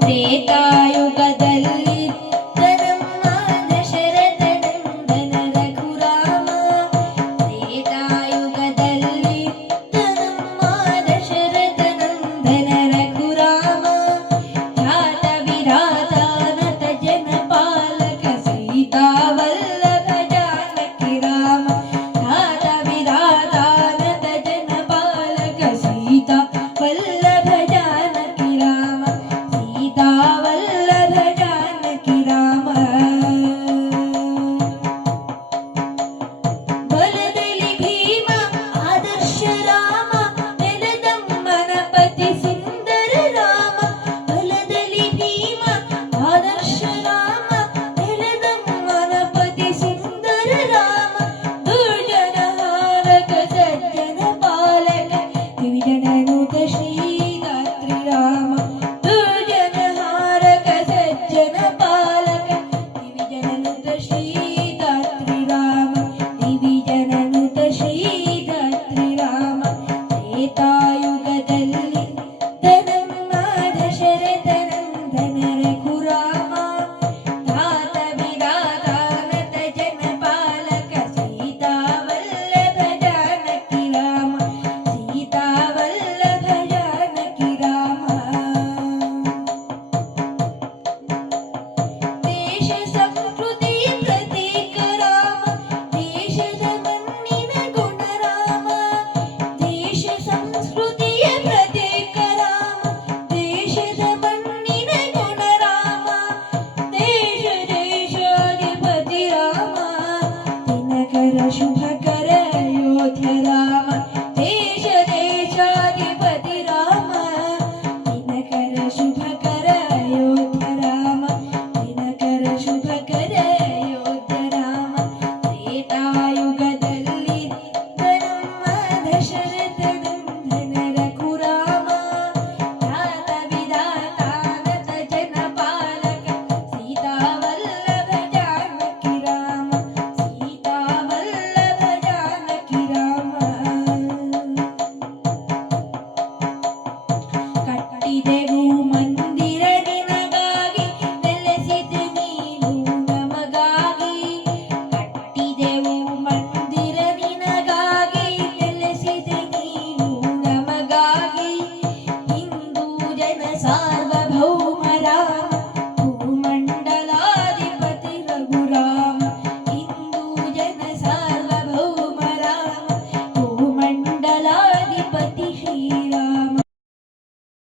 ತ್ರೇತಾಯುಗದಲ್ಲಿ ನಮ್ಮ ದಶರಥ ನಂದನ ರಘುರಾಮ. ತ್ರೇತಾಯುಗದಲ್ಲಿ ನಮ್ಮ ದಶರಥ ನಂದನ ರಘುರಾಮ. ಖ್ಯಾತ ವಿರಾಜಾನತ ಜನಪಾಲಕ ಸೀತಾವಲ್ಲಭ ಜಾನಕಿ ರಾಮ. ಖ್ಯಾತ ವಿರಾಜಾನತ ಜನಪಾಲಕ ಸೀತಾ ವಲ್ಲಭ ಜಾನಕಿ ರಾಮ. ಸೀತಾ ವಲ್ಲಭ ಜಾನಕಿ ರಾಮ. ಬಲದಲ್ಲಿ ಭೀಮ ಆದರ್ಶ ರಾಮ. ನೆಲದಮ್ಮನ ಪತಿ ಸುಂದರ ರಾಮ. ಬಲದಲ್ಲಿ ಭೀಮ ಆದರ್ಶ ರಾಮ. ನೆಲದಮ್ಮನ ಪತಿ ಸುಂದರ ರಾಮ. ದುರ್ಜನ ಹಾರಕ ಸಜ್ಜನ ಪಾಲಕ ದ್ವಿಜನನುತ ಶ್ರೀರಾತ್ರಿ ರಾಮ. ದುರ್ಜನ ಹಾರಕ ಸಜ್ಜನ ಪಾಲಕ ದ್ವಿಜನನುತ ಶ್ರೀರಾತ್ರಿ ರಾಮ. ದ್ವಿಜನನುತ ಶ್ರೀರಾತ್ರಿ ರಾಮ. ತ್ರೇತಾಯುಗದಲ್ಲಿ ನಮ್ಮ ದಶರಥ ನಂದನ ರಘುರಾಮ. ಖ್ಯಾತ ವಿರಾಜಾನತ ಜನಪಾಲಕ ಸೀತಾ ವಲ್ಲಭ ಜಾನಕಿ ರಾಮ. ಸೀತಾ ವಲ್ಲಭ ಜಾನಕಿ ರಾಮ. ದೇಶ ಸಂಸ್ಕೃತಿಯ ಪ್ರತೀಕ ರಾಮ. ದೇಶದ ಮಣ್ಣಿನ ಗುಣ ರಾಮ. ದೇಶ ಸಂಸ್ಕೃತಿಯ ಪ್ರತೀಕ ರಾಮ. ದೇಶದ ಮಣ್ಣಿನ ಗುಣ ರಾಮ. ದೇಶ ದೇಶಾಧಿಪತಿ ರಾಮ. ದಿನಕರ ಶುಭಕರ ಅಯೋಧ್ಯ ರಾಮ. ದೇಶ ದೇಶಾಧಿಪತಿ ರಾಮ. ದಿನಕರ ಶುಭಕರ ಅಯೋಧ್ಯ ರಾಮ. ದಿನಕರ ಶುಭಕರ ಅಯೋಧ್ಯ ರಾಮ. ತ್ರೇತಾಯುಗದಲ್ಲಿ ನಮ್ಮ ದಶರಥ ನಂದನ ರಘುರಾಮ. ಖ್ಯಾತ ವಿಧಾತಾನತ ಜನಪಾಲಕ ಸೀತಾ ವಲ್ಲಭ ಜಾನಕಿ ರಾಮ. ಸೀತಾ ವಲ್ಲಭ ಜಾನಕಿ ರಾಮ. ಕಟ್ಟಿದೆವು ಮಂದಿರ ನಿನಗಾಗಿ, ನೆಲೆಸಿದೆ ನೀನು ನಮಗಾಗಿ. ಕಟ್ಟಿದೆವು ಮಂದಿರ ನಿನಗಾಗಿ, ನೆಲೆಸಿದೆ ನೀನು ನಮಗಾಗಿ. ಹಿಂದೂ ಜನ ಸಾರ್ವ